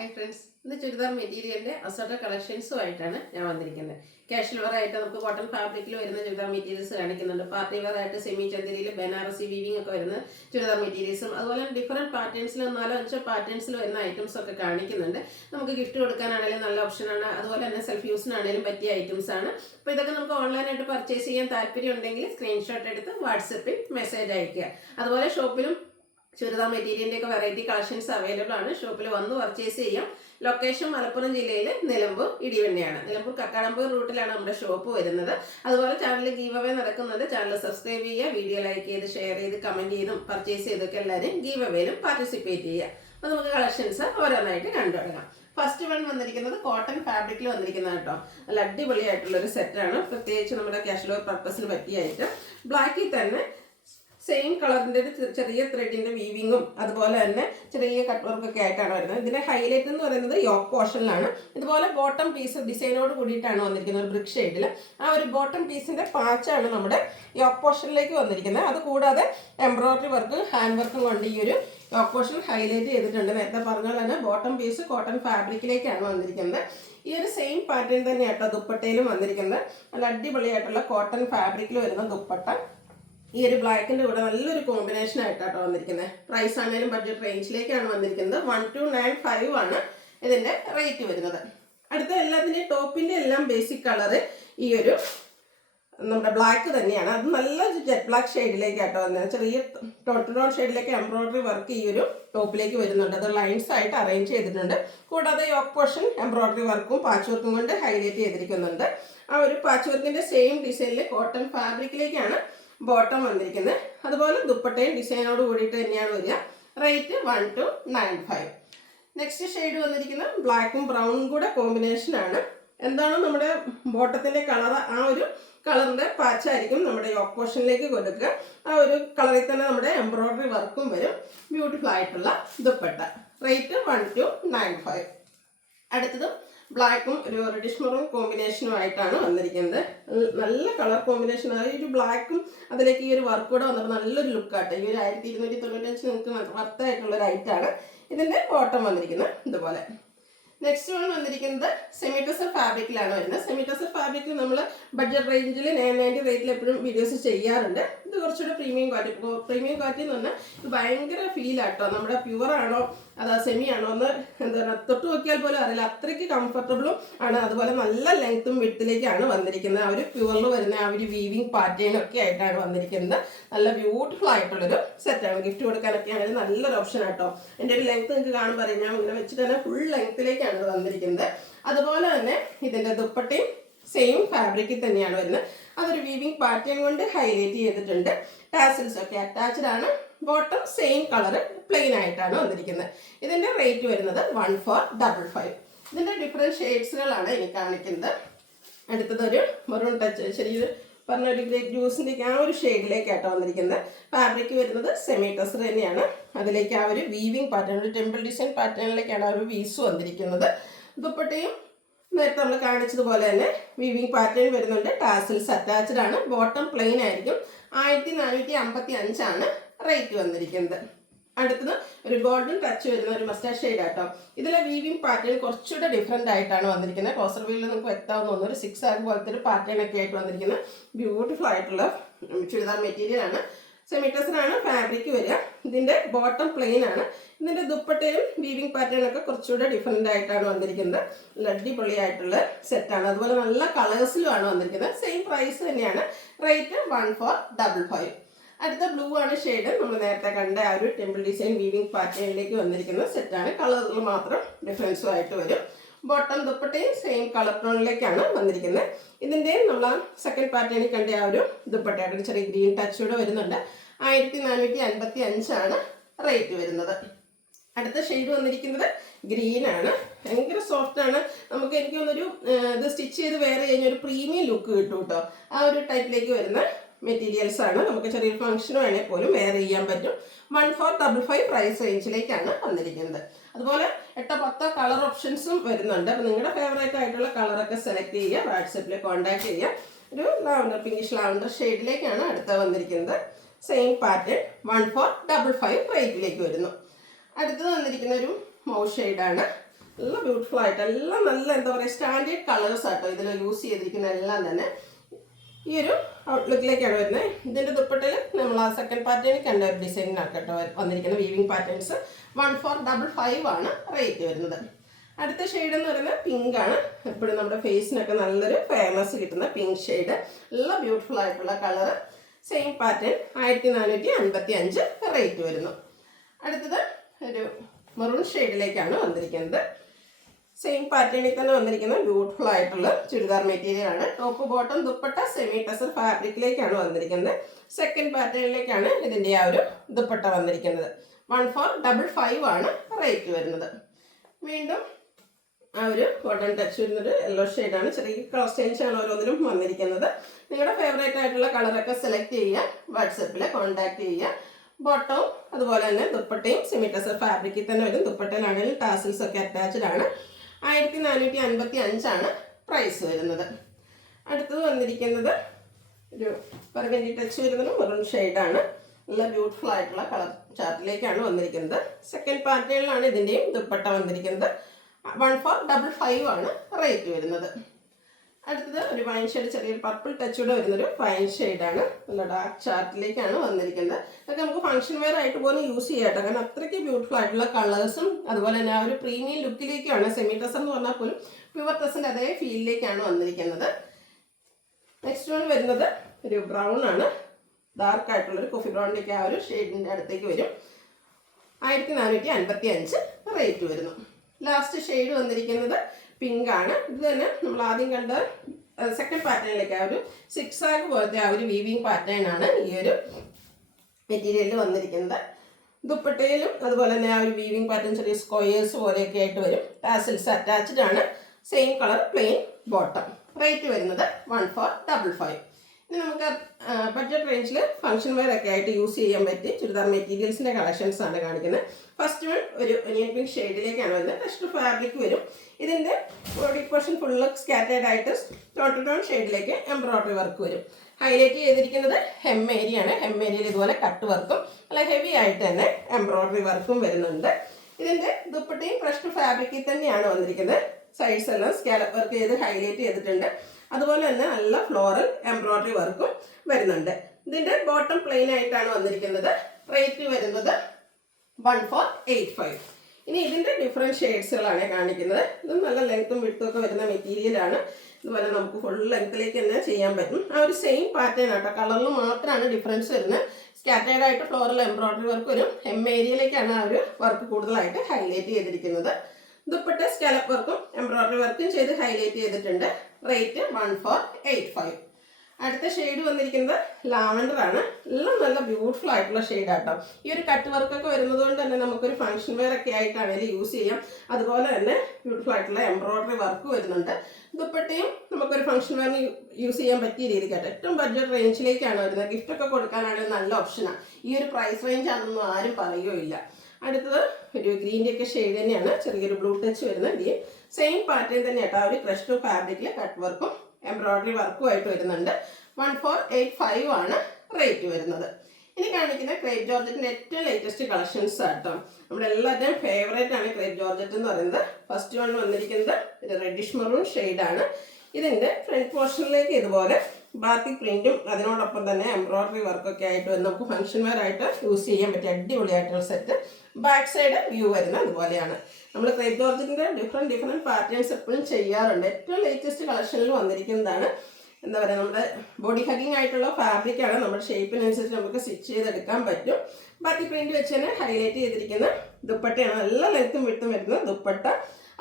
Hi friends, ഇന്ന് ചുരിദാർ മെറ്റീരിയലിൻ്റെ അസോട്ട കളക്ഷൻസുമായിട്ടാണ് ഞാൻ വന്നിരിക്കുന്നത്. കാഷ്വൽ വെയർ ആയിട്ട് നമുക്ക് കോട്ടൺ ഫാബ്രിക്കിൽ വരുന്ന ചുരിദാർ മെറ്റീരിയൽസ് കാണിക്കുന്നുണ്ട്. പാർട്ടി വെയർ ആയിട്ട് സെമി ചന്ദരിയിൽ ബനാറസി വീവിംഗ് ഒക്കെ വരുന്ന ചുരിദാർ മെറ്റീരിയൽസും അതുപോലെ ഡിഫറെൻറ്റ് പാറ്റേൺസിൽ 4-5 പാറ്റേൺസിൽ വരുന്ന ഐറ്റംസ് ഒക്കെ കാണിക്കുന്നുണ്ട്. നമുക്ക് ഗിഫ്റ്റ് കൊടുക്കാനാണെങ്കിലും നല്ല ഓപ്ഷനാണ്, അതുപോലെ തന്നെ സെൽഫ് യൂസിനാണെങ്കിലും പറ്റിയ ഐറ്റംസ് ആണ്. അപ്പോൾ ഇതൊക്കെ നമുക്ക് ഓൺലൈനായിട്ട് പർച്ചേസ് ചെയ്യാൻ താല്പര്യം ഉണ്ടെങ്കിൽ സ്ക്രീൻഷോട്ട് എടുത്ത് വാട്സപ്പിൽ മെസ്സേജ് അയയ്ക്കുക. അതുപോലെ ഷോപ്പിലും ചുരിദാർ മെറ്റീരിയലിൻ്റെ ഒക്കെ വെറൈറ്റി കളക്ഷൻസ് അവൈലബിൾ ആണ്. ഷോപ്പിൽ വന്ന് പർച്ചേസ് ചെയ്യാം. ലൊക്കേഷൻ മലപ്പുറം ജില്ലയിൽ നിലമ്പൂർ ഇടിവണ്ണയാണ്. നിലമ്പൂർ കക്കാടമ്പൂർ റൂട്ടിലാണ് നമ്മുടെ ഷോപ്പ് വരുന്നത്. അതുപോലെ ചാനലിൽ ഗീവ് അവേ നടക്കുന്നുണ്ട്. ചാനൽ സബ്സ്ക്രൈബ് ചെയ്യുക, വീഡിയോ ലൈക്ക് ചെയ്ത് ഷെയർ ചെയ്ത് കമൻറ്റ് ചെയ്തും പർച്ചേസ് ചെയ്തൊക്കെ എല്ലാവരും ഗീവ് അവേയിലും പാർട്ടിസിപ്പേറ്റ് ചെയ്യുക. അപ്പോൾ നമുക്ക് കളക്ഷൻസ് ഓരോന്നായിട്ട് കണ്ടു തുടങ്ങാം. ഫസ്റ്റ് വൺ വന്നിരിക്കുന്നത് കോട്ടൺ ഫാബ്രിക്കിൽ വന്നിരിക്കുന്നത് കേട്ടോ. നല്ല അടിപൊളിയായിട്ടുള്ളൊരു സെറ്റാണ്. പ്രത്യേകിച്ച് നമ്മുടെ കാഷ്വൽ പർപ്പസിന് പറ്റിയായിട്ട് ബ്ലാക്കിൽ തന്നെ സെയിം കളറിൻ്റെ ഒരു ചെറിയ ത്രെഡിൻ്റെ വീവിങ്ങും അതുപോലെ തന്നെ ചെറിയ കട്ട് വർക്കൊക്കെ ആയിട്ടാണ് വരുന്നത്. ഇതിൻ്റെ ഹൈലൈറ്റ് എന്ന് പറയുന്നത് യോക്ക് പോർഷനിലാണ്. ഇതുപോലെ ബോട്ടം പീസ് ഡിസൈനോട് കൂടിയിട്ടാണ് വന്നിരിക്കുന്നത്, ഒരു ബ്രിക്ക് ഷെയ്ഡിൽ. ആ ഒരു ബോട്ടം പീസിൻ്റെ പാച്ചാണ് നമ്മുടെ യോക്ക് പോർഷനിലേക്ക് വന്നിരിക്കുന്നത്. അതുകൂടാതെ എംബ്രോയ്ഡറി വർക്ക് ഹാൻഡ് വർക്കും കൊണ്ട് ഈ ഒരു യോക്ക് പോർഷൻ ഹൈലൈറ്റ് ചെയ്തിട്ടുണ്ട്. നേരത്തെ പറഞ്ഞ പോലെ തന്നെ ബോട്ടം പീസ് കോട്ടൺ ഫാബ്രിക്കിലേക്കാണ് വന്നിരിക്കുന്നത്. ഈ ഒരു സെയിം പാറ്റേൺ തന്നെയാട്ടോ ദുപ്പട്ടയിലും വന്നിരിക്കുന്നത്. നല്ല അടിപൊളിയായിട്ടുള്ള കോട്ടൺ ഫാബ്രിക്കിൽ വരുന്ന ദുപ്പട്ട ഈ ഒരു ബ്ലാക്കിൻ്റെ കൂടെ നല്ലൊരു കോമ്പിനേഷൻ ആയിട്ടാട്ടോ വന്നിരിക്കുന്നത്. പ്രൈസ് ആണെങ്കിലും ബഡ്ജറ്റ് റേഞ്ചിലേക്കാണ് വന്നിരിക്കുന്നത്. 1295 ആണ് ഇതിൻ്റെ റേറ്റ് വരുന്നത്. അടുത്ത എല്ലാത്തിൻ്റെയും ടോപ്പിൻ്റെ എല്ലാം ബേസിക് കളറ് ഈ ഒരു നമ്മുടെ ബ്ലാക്ക് തന്നെയാണ്. അത് നല്ല ജെറ്റ് ബ്ലാക്ക് ഷെയ്ഡിലേക്കാട്ടോ വന്നത്. ചെറിയ ടോൺ ഷെയ്ഡിലേക്ക് എംബ്രോയ്ഡറി വർക്ക് ഈ ഒരു ടോപ്പിലേക്ക് വരുന്നുണ്ട്. അത് ലൈൻസ് ആയിട്ട് അറേഞ്ച് ചെയ്തിട്ടുണ്ട്. കൂടാതെ യോക്ക് പോർഷൻ എംബ്രോയ്ഡറി വർക്കും പാച്ച് വർക്കും കൊണ്ട് ഹൈലൈറ്റ് ചെയ്തിരിക്കുന്നുണ്ട്. ആ ഒരു പാച്ച് വർക്കിൻ്റെ സെയിം ഡിസൈനിൽ കോട്ടൺ ഫാബ്രിക്കിലേക്കാണ് ബോട്ടം വന്നിരിക്കുന്നത്. അതുപോലെ ദുപ്പട്ടയും ഡിസൈനോട് കൂടിയിട്ട് തന്നെയാണ് വരിക. റേറ്റ് 1295. നെക്സ്റ്റ് ഷെയ്ഡ് വന്നിരിക്കുന്നത് ബ്ലാക്കും ബ്രൗണും കൂടെ കോമ്പിനേഷനാണ്. എന്താണോ നമ്മുടെ ബോട്ടത്തിൻ്റെ കളർ, ആ ഒരു കളറിൻ്റെ പാച്ചായിരിക്കും നമ്മുടെ യോക്ക് പോർഷനിലേക്ക് കൊടുക്കുക. ആ ഒരു കളറിൽ തന്നെ നമ്മുടെ എംബ്രോയ്ഡറി വർക്കും വരും. ബ്യൂട്ടിഫുൾ ആയിട്ടുള്ള ദുപ്പട്ട. റേറ്റ് 1295. അടുത്തത് ബ്ലാക്കും ഒരു റെഡിഷ് മെറൂൺ കോമ്പിനേഷനുമായിട്ടാണ് വന്നിരിക്കുന്നത്. നല്ല കളർ കോമ്പിനേഷൻ. ഈ ഒരു ബ്ലാക്കും അതിലേക്ക് ഈ ഒരു വർക്ക് കൂടെ വന്നപ്പോൾ നല്ലൊരു ലുക്കാട്ടെ. ഈ ഒരു 1295 നിങ്ങൾക്ക് വർത്തായിട്ടുള്ളൊരു ഐറ്റാണ്. ഇതിൻ്റെ ബോട്ടം വന്നിരിക്കുന്നത് ഇതുപോലെ. നെക്സ്റ്റ് വൺ വന്നിരിക്കുന്നത് സെമി ടസർ ഫാബ്രിക്കിലാണ് വരുന്നത്. സെമി ടസർ ഫാബ്രിക്കിൽ നമ്മൾ ബഡ്ജറ്റ് റേഞ്ചിൽ 990 റേറ്റിൽ എപ്പോഴും വീഡിയോസ് ചെയ്യാറുണ്ട്. ഇത് കുറച്ചുകൂടെ പ്രീമിയം ക്വാളിറ്റി എന്ന് പറഞ്ഞാൽ ഇത് ഭയങ്കര ഫീലാട്ടോ. നമ്മുടെ പ്യുവർ ആണോ അതാ സെമി ആണോ എന്ന് എന്താ പറയുക, തൊട്ട് നോക്കിയാൽ പോലും അറിയില്ല, അത്രയ്ക്ക് കംഫർട്ടബിളും ആണ്. അതുപോലെ നല്ല ലെങ്ത്തും വിഡ്ത്തിലേക്കാണ് വന്നിരിക്കുന്നത്. ആ ഒരു പ്യുവറിൽ വരുന്ന ആ ഒരു വീവിങ് പാറ്റേണൊക്കെ ആയിട്ടാണ് വന്നിരിക്കുന്നത്. നല്ല ബ്യൂട്ടിഫുൾ ആയിട്ടുള്ളൊരു സെറ്റാണ്. ഗിഫ്റ്റ് കൊടുക്കാനൊക്കെ ആണെങ്കിൽ നല്ലൊരു ഓപ്ഷൻ ആട്ടോ. എൻ്റെ ഒരു ലെങ്ത്ത് നിങ്ങൾക്ക് കാണുമ്പോൾ അറിയാം. ഞാൻ ഇങ്ങനെ വെച്ചിട്ട് തന്നെ ഫുൾ ലെങ്ത്തിലേക്കാണ് വന്നിരിക്കുന്നത്. അതുപോലെ തന്നെ ഇതിൻ്റെ ദുപ്പട്ടയും സെയിം ഫാബ്രിക്കിൽ തന്നെയാണ് വരുന്നത്. അതൊരു വീവിങ് പാറ്റേൺ കൊണ്ട് ഹൈലൈറ്റ് ചെയ്തിട്ടുണ്ട്. ടാസിൽസ് ഒക്കെ അറ്റാച്ച്ഡ് ആണ്. ബോട്ടം സെയിം കളർ പ്ലെയിൻ ആയിട്ടാണ് വന്നിരിക്കുന്നത്. ഇതിൻ്റെ റേറ്റ് വരുന്നത് 1455. ഇതിൻ്റെ ഡിഫറെൻറ്റ് ഷെയ്ഡ്സുകളാണ് ഇനി കാണിക്കുന്നത്. അടുത്തതൊരു മെറൂൺ ടച്ച്, ശരിയൊരു പറഞ്ഞ ഒരു ഗ്രേപ്പ് ജ്യൂസിൻ്റെ ആ ഒരു ഷെയ്ഡിലേക്കാട്ടോ വന്നിരിക്കുന്നത്. ഫാബ്രിക് വരുന്നത് സെമി ടസർ തന്നെയാണ്. അതിലേക്ക് ആ ഒരു വീവിങ് പാറ്റേൺ, ഒരു ടെമ്പിൾ ഡിസൈൻ പാറ്റേണിലേക്കാണ് ആ ഒരു വീസ് വന്നിരിക്കുന്നത്. ദുപ്പട്ടയും നേരത്തെ നമ്മൾ കാണിച്ചതുപോലെ തന്നെ വീവിങ് പാറ്റേൺ വരുന്നുണ്ട്. ടാസിൽസ് അറ്റാച്ച്ഡ് ആണ്. ബോട്ടം പ്ലെയിൻ ആയിരിക്കും. 1455 ആണ് റേറ്റ് വന്നിരിക്കുന്നത്. അടുത്തത് ഒരു ഗോൾഡൻ ടച്ച് വരുന്ന ഒരു മസ്റ്റാർഡ് ഷെയ്ഡ് ആട്ടോ. ഇതിലെ വീവിങ് പാറ്റേൺ കുറച്ചുകൂടെ ഡിഫറെൻ്റ് ആയിട്ടാണ് വന്നിരിക്കുന്നത്. കോസർ വീലിൽ നമുക്ക് വ്യക്തമാകുന്ന തോന്നുന്നു. ഒരു 6 ആഗ് പോലത്തെ ഒരു പാറ്റേൺ ഒക്കെ ആയിട്ട് വന്നിരിക്കുന്നത്. ബ്യൂട്ടിഫുൾ ആയിട്ടുള്ള ചുരിദാർ മെറ്റീരിയൽ ആണ്. സെമി ടസറാണ് ഫാബ്രിക് വരിക. ഇതിൻ്റെ ബോട്ടം പ്ലെയിൻ ആണ്. ഇതിൻ്റെ ദുപ്പട്ടയും വീവിങ് പാറ്റേൺ ഒക്കെ കുറച്ചുകൂടെ ഡിഫറെൻ്റ് ആയിട്ടാണ് വന്നിരിക്കുന്നത്. നല്ല അടിപൊളിയായിട്ടുള്ള സെറ്റാണ്. അതുപോലെ നല്ല കളേഴ്സിലുമാണ് വന്നിരിക്കുന്നത്. സെയിം പ്രൈസ് തന്നെയാണ്. റേറ്റ് 1455. അടുത്ത ബ്ലൂ ആണ് ഷെയ്ഡ്. നമ്മൾ നേരത്തെ കണ്ട ആ ഒരു ടെമ്പിൾ ഡിസൈൻ വീവിങ് പാറ്റേണിലേക്ക് വന്നിരിക്കുന്ന സെറ്റാണ്. കളറിൽ മാത്രം ഡിഫറൻസും ആയിട്ട് വരും. ബോട്ടം ദുപ്പട്ടയും സെയിം കളർ ടോണിലേക്കാണ് വന്നിരിക്കുന്നത്. ഇതിൻ്റെയും നമ്മൾ ആ സെക്കൻഡ് പാറ്റേണിൽ കണ്ട ആ ഒരു ദുപ്പട്ടയുടെ ചെറിയ ഗ്രീൻ ടച്ചൂടെ വരുന്നുണ്ട്. 1455 ആണ് റേറ്റ് വരുന്നത്. അടുത്ത ഷെയ്ഡ് വന്നിരിക്കുന്നത് ഗ്രീൻ ആണ്. ഭയങ്കര സോഫ്റ്റ് ആണ്. നമുക്ക് എനിക്ക് തോന്നുന്നൊരു ഇത് സ്റ്റിച്ച് ചെയ്ത് വെയർ കഴിഞ്ഞ ഒരു പ്രീമിയം ലുക്ക് കിട്ടും കേട്ടോ. ആ ഒരു ടൈപ്പിലേക്ക് വരുന്ന മെറ്റീരിയൽസ് ആണ്. നമുക്ക് ചെറിയൊരു ഫംഗ്ഷൻ വേണേൽ പോലും വെയർ ചെയ്യാൻ പറ്റും. 1455 പ്രൈസ് റേഞ്ചിലേക്കാണ് വന്നിരിക്കുന്നത്. അതുപോലെ 8-10 കളർ ഓപ്ഷൻസും വരുന്നുണ്ട്. അപ്പോൾ നിങ്ങളുടെ ഫേവറേറ്റ് ആയിട്ടുള്ള കളറൊക്കെ സെലക്ട് ചെയ്യുക. വാട്സപ്പിൽ കോൺടാക്ട് ചെയ്യുക. ഒരു ലാവൻഡർ, പിങ്കിഷ് ലാവൻഡർ ഷെയ്ഡിലേക്കാണ് അടുത്ത വന്നിരിക്കുന്നത്. സെയിം പാറ്റേൺ 1455 റേറ്റിലേക്ക് വരുന്നു. അടുത്തത് വന്നിരിക്കുന്ന ഒരു മൗ ഷെയ്ഡാണ്. നല്ല ബ്യൂട്ടിഫുൾ ആയിട്ട് എല്ലാം നല്ല എന്താ പറയുക സ്റ്റാൻഡേർഡ് കളേഴ്സ് ആട്ടോ ഇതിൽ യൂസ് ചെയ്തിരിക്കുന്ന എല്ലാം തന്നെ. ഈ ഒരു ഔട്ട്ലുക്കിലേക്കാണ് വരുന്നത്. ഇതിൻ്റെ ദുപ്പട്ടയിൽ നമ്മൾ ആ സെക്കൻഡ് പാറ്റേണിൽ കണ്ട ഒരു ഡിസൈനിനാണ് കേട്ടോ വന്നിരിക്കുന്ന വീവിങ് പാറ്റേൺസ്. 1455 ആണ് റേറ്റ് വരുന്നത്. അടുത്ത ഷെയ്ഡ് എന്ന് പറയുന്നത് പിങ്ക് ആണ്. എപ്പോഴും നമ്മുടെ ഫേസിനൊക്കെ നല്ലൊരു ഫേമസ് കിട്ടുന്ന പിങ്ക് ഷെയ്ഡ്. നല്ല ബ്യൂട്ടിഫുൾ ആയിട്ടുള്ള കളർ. സെയിം പാറ്റേൺ 1455 റേറ്റ് വരുന്നു. അടുത്തത് ഒരു മെറൂൺ ഷെയ്ഡിലേക്കാണ് വന്നിരിക്കുന്നത്. സെയിം പാറ്റേണിൽ തന്നെ വന്നിരിക്കുന്ന ബ്യൂട്ടിഫുൾ ആയിട്ടുള്ള ചുരിദാർ മെറ്റീരിയൽ ആണ്. Top bottom dupatta semi tussar ഫാബ്രിക്കിലേക്കാണ് വന്നിരിക്കുന്നത്. സെക്കൻഡ് പാറ്റേണിലേക്കാണ് ഇതിൻ്റെ ആ ഒരു ദുപ്പട്ട വന്നിരിക്കുന്നത്. 1455 ആണ് റേറ്റ് വരുന്നത്. വീണ്ടും ആ ഒരു ഗോൾഡൻ ടച്ച് വരുന്നത് യെല്ലോ ഷെയ്ഡാണ്. ചെറിയ കളർ ചേഞ്ച് ആണ് ഓരോന്നിലും വന്നിരിക്കുന്നത്. നിങ്ങളുടെ ഫേവറേറ്റ് ആയിട്ടുള്ള കളറൊക്കെ സെലക്ട് ചെയ്യുക, വാട്സപ്പിൽ കോൺടാക്ട് ചെയ്യുക. ബോട്ടവും അതുപോലെ തന്നെ ദുപ്പട്ടയും സെമി ടസർ ഫാബ്രിക്കിൽ തന്നെ വരും. ദുപ്പട്ടയിലാണെങ്കിൽ ടാസിൽസ് ഒക്കെ അറ്റാച്ച്ഡ് ആണ്. 1455 ആണ് പ്രൈസ് വരുന്നത്. അടുത്തത് വന്നിരിക്കുന്നത് ഒരു ബർഗണ്ടി ടച്ച് വരുന്നത് മെറൂൺ ഷെയ്ഡാണ്. നല്ല ബ്യൂട്ടിഫുൾ ആയിട്ടുള്ള കളർ ചാർട്ടിലേക്കാണ് വന്നിരിക്കുന്നത്. സെക്കൻഡ് പാറ്റേണിലാണ് ഇതിൻ്റെയും ദുപ്പട്ട വന്നിരിക്കുന്നത്. 1455 ആണ് റേറ്റ് വരുന്നത്. അടുത്തത് ഒരു വൈൻ ഷെയ്ഡ്, ചെറിയൊരു പർപ്പിൾ ടച്ചൂടെ വരുന്നൊരു വൈൻ ഷെയ്ഡാണ്. നല്ല ഡാർക്ക് ചാർട്ടിലേക്കാണ് വന്നിരിക്കുന്നത്. അതൊക്കെ നമുക്ക് ഫംഗ്ഷൻ വെയർ ആയിട്ട് പോലും യൂസ് ചെയ്യാം കേട്ടോ. കാരണം അത്രയ്ക്ക് ബ്യൂട്ടിഫുൾ ആയിട്ടുള്ള കളേഴ്സും അതുപോലെ തന്നെ ആ ഒരു പ്രീമിയം ലുക്കിലേക്കാണ്. സെമി ടസർ എന്ന് പറഞ്ഞാൽ പോലും പ്യുവർ ടസിൻ്റെ അതേ ഫീലിലേക്കാണ് വന്നിരിക്കുന്നത്. നെക്സ്റ്റ് വൺ വരുന്നത് ഒരു ബ്രൗൺ ആണ്. ഡാർക്ക് ആയിട്ടുള്ളൊരു കോഫി ബ്രൗണിലേക്ക് ആ ഒരു ഷെയ്ഡിൻ്റെ അടുത്തേക്ക് വരും. 1455 റേറ്റ് വരുന്നു. ലാസ്റ്റ് ഷെയ്ഡ് വന്നിരിക്കുന്നത് പിങ്ക് ആണ്. ഇത് തന്നെ നമ്മൾ ആദ്യം കണ്ട സെക്കൻഡ് പാറ്റേണിലേക്ക് ആ ഒരു സിക്സ് ആഗ് പോലത്തെ ആ ഒരു വീവിങ് പാറ്റേൺ ആണ് ഈ ഒരു മെറ്റീരിയലിൽ വന്നിരിക്കുന്നത്. ദുപ്പട്ടയിലും അതുപോലെ തന്നെ ആ ഒരു വീവിങ് പാറ്റേൺ ചെറിയ സ്ക്വയേഴ്സ് പോലെയൊക്കെ ആയിട്ട് വരും. ടാസിൽസ് അറ്റാച്ച്ഡ് ആണ്. Same colour plain bottom. Rate വരുന്നത് 1455. ഇനി നമുക്ക് ബഡ്ജറ്റ് റേഞ്ചിൽ ഫംഗ്ഷൻ വെയർ ഒക്കെ ആയിട്ട് യൂസ് ചെയ്യാൻ പറ്റി ചുരിദാർ മെറ്റീരിയൽസിൻ്റെ കളക്ഷൻസ് ആണ് കാണിക്കുന്നത്. ഫസ്റ്റ് വൺ ഒരു ഒനിയൻ പിങ്ക് ഷെയ്ഡിലേക്കാണ് വരുന്നത്. ടെക്സ്റ്റ് ഫാബ്രിക് വരും. ഇതിൻ്റെ ബോഡി പോർഷൻ ഫുള്ള് സ്കാറ്റേഡ് ആയിട്ട് ടോട്ടൽ ടോൺ ഷെയ്ഡിലേക്ക് എംബ്രോയ്ഡറി വർക്ക് വരും. ഹൈലൈറ്റ് ചെയ്തിരിക്കുന്നത് ഹെം ഏരിയയാണ്. ഹെം ഏരിയയിൽ ഇതുപോലെ കട്ട് വർക്കും അല്ല ഹെവി ആയിട്ട് തന്നെ എംബ്രോയ്ഡറി വർക്കും വരുന്നുണ്ട്. ഇതിൻ്റെ ദുപ്പട്ടയും ടെക്സ്റ്റ് ഫാബ്രിക്കിൽ തന്നെയാണ് വന്നിരിക്കുന്നത്. സൈഡ്സ് എല്ലാം സ്കാലപ്പ് വർക്ക് ചെയ്ത് ഹൈലൈറ്റ് ചെയ്തിട്ടുണ്ട്. അതുപോലെ തന്നെ നല്ല ഫ്ലോറൽ എംബ്രോയ്ഡറി വർക്കും വരുന്നുണ്ട്. ഇതിൻ്റെ ബോട്ടം പ്ലെയിൻ ആയിട്ടാണ് വന്നിരിക്കുന്നത്. റേറ്റ് വരുന്നത് 1485. ഇനി ഇതിൻ്റെ ഡിഫറെൻറ്റ് ഷെയ്ഡ്സുകളാണ് കാണിക്കുന്നത്. ഇത് നല്ല ലെങ്ത്തും വിഡ്ത്തും ഒക്കെ വരുന്ന മെറ്റീരിയലാണ്. ഇതുപോലെ നമുക്ക് ഫുൾ ലെങ്ത്തിലേക്ക് തന്നെ ചെയ്യാൻ പറ്റും. ആ ഒരു സെയിം പാറ്റേൺ ആട്ടോ, കളറിൽ മാത്രമാണ് ഡിഫറൻസ് വരുന്നത്. സ്കാറ്റേർഡ് ആയിട്ട് ഫ്ലോറൽ എംബ്രോയ്ഡറി വർക്ക് വരും. ഹെം ഏരിയയിലേക്കാണ് ആ ഒരു വർക്ക് കൂടുതലായിട്ട് ഹൈലൈറ്റ് ചെയ്തിരിക്കുന്നത്. ദുപ്പട്ട സ്കാലപ്പ് വർക്കും എംബ്രോയ്ഡറി വർക്കും ചെയ്ത് ഹൈലൈറ്റ് ചെയ്തിട്ടുണ്ട്. റേറ്റ് 1485. അടുത്ത ഷെയ്ഡ് വന്നിരിക്കുന്നത് ലാവൻഡർ ആണ്. എല്ലാം നല്ല ബ്യൂട്ടിഫുൾ ആയിട്ടുള്ള ഷെയ്ഡാട്ടോ. ഈ ഒരു കട്ട് വർക്കൊക്കെ വരുന്നത് കൊണ്ട് തന്നെ നമുക്കൊരു ഫംഗ്ഷൻ വെയർ ഒക്കെ ആയിട്ടാണെങ്കിലും യൂസ് ചെയ്യാം. അതുപോലെ തന്നെ ബ്യൂട്ടിഫുൾ ആയിട്ടുള്ള എംബ്രോയ്ഡറി വർക്ക് വരുന്നുണ്ട്. ദുപ്പട്ടയും നമുക്കൊരു ഫംഗ്ഷൻ വെയറിന് യൂസ് ചെയ്യാൻ പറ്റിയ രീതിക്കാട്ടോ. ഏറ്റവും ബഡ്ജറ്റ് റേഞ്ചിലേക്കാണ് വരുന്നത്. ഗിഫ്റ്റൊക്കെ കൊടുക്കാനാണെങ്കിൽ നല്ല ഓപ്ഷനാണ്. ഈ ഒരു പ്രൈസ് റേഞ്ച് ആണെന്നൊന്നും ആരും പറയുകയില്ല. അടുത്തത് ഒരു ഗ്രീൻ്റെ ഒക്കെ ഷെയ്ഡ് തന്നെയാണ്. ചെറിയൊരു ബ്ലൂ ടച്ച് വരുന്ന ഗ്രീൻ. സെയിം പാറ്റേൺ തന്നെ കേട്ടോ. ഒരു ക്രഷ്ഡ് ഫാബ്രിക്കിൽ കട്ട് വർക്കും എംബ്രോയ്ഡറി വർക്കും ആയിട്ട് വരുന്നുണ്ട്. 1485 ആണ് റേറ്റ് വരുന്നത്. ഇനി കാണിക്കുന്ന ക്രേപ്പ് ജോർജറ്റിൻ്റെ ഏറ്റവും ലേറ്റസ്റ്റ് കളക്ഷൻസ് ആട്ടോ. നമ്മുടെ എല്ലാവരുടെയും ഫേവറേറ്റ് ആണ് ക്രേപ്പ് ജോർജറ്റ് എന്ന് പറയുന്നത്. ഫസ്റ്റ് വൺ വന്നിരിക്കുന്നത് ഒരു റെഡിഷ് മെറൂൺ ഷെയ്ഡാണ്. ഇതിൻ്റെ ഫ്രണ്ട് പോർഷനിലേക്ക് ഇതുപോലെ ബാത്തിക് പ്രിന്റും അതിനോടൊപ്പം തന്നെ എംബ്രോയ്ഡറി വർക്കൊക്കെ ആയിട്ട് വന്ന് നമുക്ക് ഫംഗ്ഷൻ വെയർ ആയിട്ട് യൂസ് ചെയ്യാൻ പറ്റിയ അടിപൊളിയായിട്ടുള്ള സെറ്റ്. ബാക്ക് സൈഡ് വ്യൂ വരുന്നത് അതുപോലെയാണ്. നമ്മൾ ക്രേപ്പ് ജോർജറ്റിൻ്റെ ഡിഫറെൻറ്റ് പാറ്റേൺസ് എപ്പോഴും ചെയ്യാറുണ്ട്. ഏറ്റവും ലേറ്റസ്റ്റ് കളക്ഷനിൽ വന്നിരിക്കുന്നതാണ്. എന്താ പറയുക, നമ്മുടെ ബോഡി ഹഗിങ് ആയിട്ടുള്ള ഫാബ്രിക്കാണ്. നമ്മുടെ ഷേപ്പിനനുസരിച്ച് നമുക്ക് സ്റ്റിച്ച് ചെയ്തെടുക്കാൻ പറ്റും. ബാക്കി പ്രിന്റ് വെച്ച് തന്നെ ഹൈലൈറ്റ് ചെയ്തിരിക്കുന്ന ദുപ്പട്ടയാണ്. നല്ല ലെങ്ത്തും വിട്ടും വരുന്ന ദുപ്പട്ട.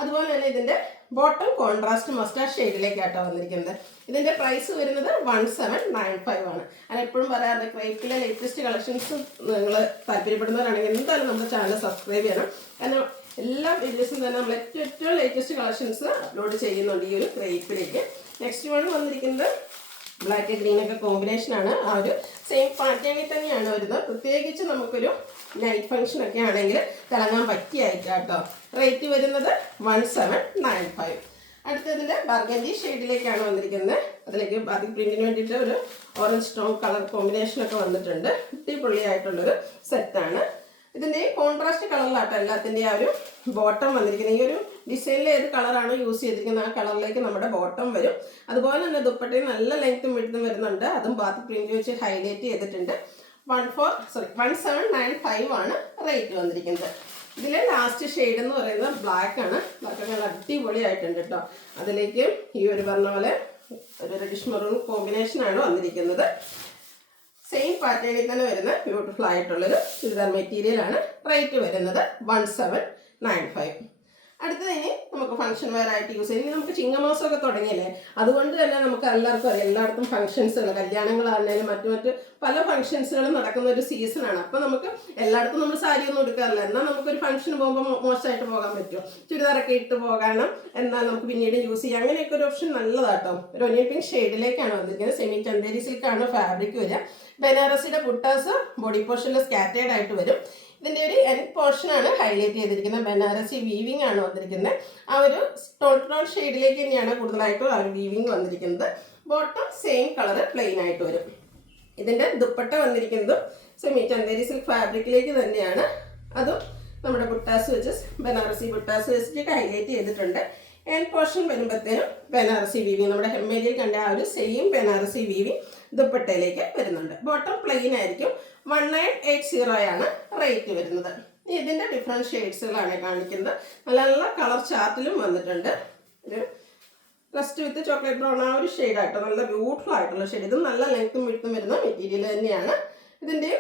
അതുപോലെ തന്നെ ഇതിൻ്റെ ബോട്ടം കോൺട്രാസ്റ്റ് മസ്റ്റാർഡ് ഷെയ്ഡിലേക്കാട്ടോ വന്നിരിക്കുന്നത്. ഇതിൻ്റെ പ്രൈസ് വരുന്നത് 1795 ആണ്. ഞാൻ എപ്പോഴും പറയാറുണ്ട്, ക്രേപ്പിലെ ലേറ്റസ്റ്റ് കളക്ഷൻസ് നിങ്ങൾ താല്പര്യപ്പെടുന്നവരാണെങ്കിൽ എന്തായാലും നമ്മുടെ ചാനൽ സബ്സ്ക്രൈബ് ചെയ്യണം. കാരണം എല്ലാ വീഡിയോസും തന്നെ നമ്മൾ ഏറ്റവും ലേറ്റസ്റ്റ് കളക്ഷൻസ് അപ്ലോഡ് ചെയ്യുന്നുണ്ട് ഈ ഒരു ക്രേപ്പിലേക്ക്. നെക്സ്റ്റ് വൺ വന്നിരിക്കുന്നത് ബ്ലാക്ക് ഗ്രീനൊക്കെ കോമ്പിനേഷനാണ്. ആ ഒരു സെയിം പാറ്റേണിൽ തന്നെയാണ് വരുന്നത്. പ്രത്യേകിച്ച് നമുക്കൊരു നൈറ്റ് ഫംഗ്ഷൻ ഒക്കെ ആണെങ്കിൽ തിളങ്ങാൻ പറ്റിയായിരിക്കാം കേട്ടോ. റേറ്റ് വരുന്നത് 1795. അടുത്തതിൻ്റെ ബർഗൻഡി ഷെയ്ഡിലേക്കാണ് വന്നിരിക്കുന്നത്. അതിലേക്ക് ബാത്തിക് പ്രിന്റിന് വേണ്ടിയിട്ട് ഒരു ഓറഞ്ച് സ്റ്റോൺ കളർ കോമ്പിനേഷനൊക്കെ വന്നിട്ടുണ്ട്. അടിപൊളിയായിട്ടുള്ളൊരു സെറ്റാണ്. ഇതിൻ്റെ കോൺട്രാസ്റ്റ് കളറിലാട്ടോ എല്ലാത്തിൻ്റെ ആ ഒരു ബോട്ടം വന്നിരിക്കുന്നത്. ഈ ഒരു ഡിസൈനിൽ ഏത് കളറാണ് യൂസ് ചെയ്തിരിക്കുന്നത് ആ കളറിലേക്ക് നമ്മുടെ ബോട്ടം വരും. അതുപോലെ തന്നെ ദുപ്പട്ടയും നല്ല ലെങ്ത്തും വിടുത്തും വരുന്നുണ്ട്. അതും ബാത്തി പ്രിന്റ് വെച്ച് ഹൈലൈറ്റ് ചെയ്തിട്ടുണ്ട്. 1795 ആണ് റേറ്റ് വന്നിരിക്കുന്നത്. ഇതിലെ ലാസ്റ്റ് ഷെയ്ഡ് എന്ന് പറയുന്നത് ബ്ലാക്ക് ആണ്. ബ്ലാക്ക് നല്ല അടിപൊളിയായിട്ടുണ്ട് കേട്ടോ. അതിലേക്ക് ഈ ഒരു പറഞ്ഞ പോലെ ഒരു റെഡിഷ് മെറൂൺ കോമ്പിനേഷൻ ആണ് വന്നിരിക്കുന്നത്. സെയിം പാറ്റേണിൽ തന്നെ വരുന്ന ബ്യൂട്ടിഫുൾ ആയിട്ടുള്ളൊരു ചുരിദാർ മെറ്റീരിയലാണ്. റേറ്റ് വരുന്നത് 1795. അടുത്തത് ഇനി നമുക്ക് ഫംഗ്ഷൻ വെയർ ആയിട്ട് യൂസ് ചെയ്യും. നമുക്ക് ചിങ്ങമാസമൊക്കെ തുടങ്ങിയല്ലേ, അതുകൊണ്ട് തന്നെ നമുക്ക് എല്ലാവർക്കും അറിയാം എല്ലായിടത്തും ഫംഗ്ഷൻസുകൾ, കല്യാണങ്ങളാണെങ്കിലും മറ്റു പല ഫംഗ്ഷൻസുകളും നടക്കുന്ന ഒരു സീസണാണ്. അപ്പോൾ നമുക്ക് എല്ലായിടത്തും നമ്മൾ സാരി ഒന്നും എടുക്കാറില്ല. എന്നാൽ നമുക്കൊരു ഫംഗ്ഷന് പോകുമ്പോൾ മോശമായിട്ട് പോകാൻ പറ്റുമോ, ചുരിദാറൊക്കെ ഇട്ട് പോകാനും എന്നാൽ നമുക്ക് പിന്നീട് യൂസ് ചെയ്യാം. അങ്ങനെയൊക്കെ ഒരു ഓപ്ഷൻ നല്ലതാട്ടോ. ഒരു ഒനിയൻ പിങ്ക് ഷെയ്ഡിലേക്കാണ് വന്നിരിക്കുന്നത്. സെമി ചന്ദേരി സിൽക്കാണ് ഫാബ്രിക് വരിക. ബനാറസിയുടെ ബുട്ടാസ് ബോഡി പോർഷനിൽ സ്കാറ്റേഡ് ആയിട്ട് വരും. ഇതിൻ്റെ ഒരു എൻഡ് പോർഷനാണ് ഹൈലൈറ്റ് ചെയ്തിരിക്കുന്നത്. ബനാറസി വീവിംഗ് ആണ് വന്നിരിക്കുന്നത്. ആ ഒരു ടോൺ ഷെയ്ഡിലേക്ക് തന്നെയാണ് കൂടുതലായിട്ടും ആ ഒരു വീവിംഗ് വന്നിരിക്കുന്നത്. ബോട്ടം സെയിം കളർ പ്ലെയിൻ ആയിട്ട് വരും. ഇതിൻ്റെ ദുപ്പട്ട വന്നിരിക്കുന്നതും സെമി ചന്ദേരി സിൽക്ക് ഫാബ്രിക്കിലേക്ക് തന്നെയാണ്. അതും നമ്മുടെ ബുട്ടാസ് വെച്ച് ബനാറസി ബുട്ടാസ് വെച്ചിട്ട് ഹൈലൈറ്റ് ചെയ്തിട്ടുണ്ട്. എൻഡ് പോർഷൻ വരുമ്പോഴത്തേനും ബനാറസി വീവിംഗ്, നമ്മുടെ ഹെമ്മേരിയിൽ കണ്ട ആ ഒരു സെയിം ബനാറസി വീവിംഗ് ദുപ്പട്ടയിലേക്ക് വരുന്നുണ്ട്. ബോട്ടം പ്ലെയിൻ ആയിരിക്കും. 1980 ആണ് റേറ്റ് വരുന്നത്. ഇതിൻ്റെ ഡിഫറെൻറ്റ് ഷെയ്ഡ്സുകളാണ് കാണിക്കുന്നത്. നല്ല നല്ല കളർ ചാർട്ടിലും വന്നിട്ടുണ്ട്. ഒരു റസ്റ്റ് വിത്ത് ചോക്ലേറ്റ് ബ്രൗൺ ആ ഒരു ഷെയ്ഡായിട്ടോ, നല്ല ബ്യൂട്ടിഫുൾ ആയിട്ടുള്ള ഷെയ്ഡ്. ഇതും നല്ല ലെങ്ത്തും വിടുത്തും വരുന്ന മെറ്റീരിയൽ തന്നെയാണ്. ഇതിൻ്റെ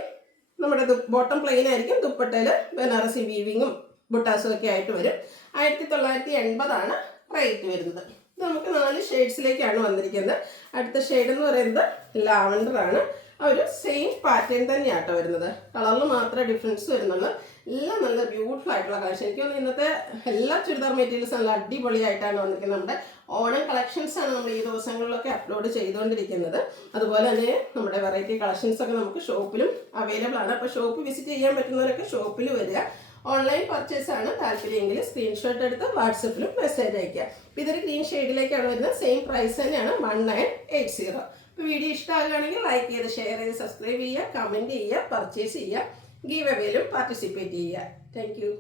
നമ്മുടെ ബോട്ടം പ്ലെയിൻ ആയിരിക്കും. ദുപ്പട്ടയിൽ ബനാറസി വീവിങ്ങും ബുട്ടാസും ഒക്കെ ആയിട്ട് വരും. 1980 ആണ് റേറ്റ് വരുന്നത്. ഇത് നമുക്ക് 4 ഷെയ്ഡ്സിലേക്കാണ് വന്നിരിക്കുന്നത്. അടുത്ത ഷെയ്ഡ് എന്ന് പറയുന്നത് ലാവൻഡർ ആണ്. ആ ഒരു സെയിം പാറ്റേൺ തന്നെയാട്ടോ വരുന്നത്. കളറിൽ മാത്രമേ ഡിഫറൻസ് വരുന്നുള്ളൂ. എല്ലാം നല്ല ബ്യൂട്ടിഫുൾ ആയിട്ടുള്ള കളക്ഷൻ. എനിക്ക് തോന്നുന്നു ഇന്നത്തെ എല്ലാ ചുരിദാർ മെറ്റീരിയൽസ് നല്ല അടിപൊളിയായിട്ടാണ് വന്നിരിക്കുന്നത്. നമ്മുടെ ഓണം കളക്ഷൻസ് ആണ് നമ്മൾ ഈ ദിവസങ്ങളിലൊക്കെ അപ്ലോഡ് ചെയ്തുകൊണ്ടിരിക്കുന്നത്. അതുപോലെ തന്നെ നമ്മുടെ വെറൈറ്റി കളക്ഷൻസ് ഒക്കെ നമുക്ക് ഷോപ്പിലും അവൈലബിൾ ആണ്. അപ്പോൾ ഷോപ്പ് വിസിറ്റ് ചെയ്യാൻ പറ്റുന്നവരൊക്കെ ഷോപ്പിൽ വരിക. ഓൺലൈൻ പർച്ചേസ് ആണ് താല്പര്യമെങ്കിൽ സ്ക്രീൻഷോട്ട് എടുത്ത് വാട്സപ്പിലും മെസ്സേജ് അയയ്ക്കുക. അപ്പോൾ ഇതൊരു ഗ്രീൻ ഷെയ്ഡിലേക്കാണ് വരുന്നത്. സെയിം പ്രൈസ് തന്നെയാണ് 1980. അപ്പോൾ വീഡിയോ ഇഷ്ടമാകുകയാണെങ്കിൽ ലൈക്ക് ചെയ്ത് ഷെയർ ചെയ്ത് സബ്സ്ക്രൈബ് ചെയ്യുക, കമൻറ്റ് ചെയ്യുക, പർച്ചേസ് ചെയ്യുക, ഗീവ് അവേയിലും പാർട്ടിസിപ്പേറ്റ് ചെയ്യുക. Thank you.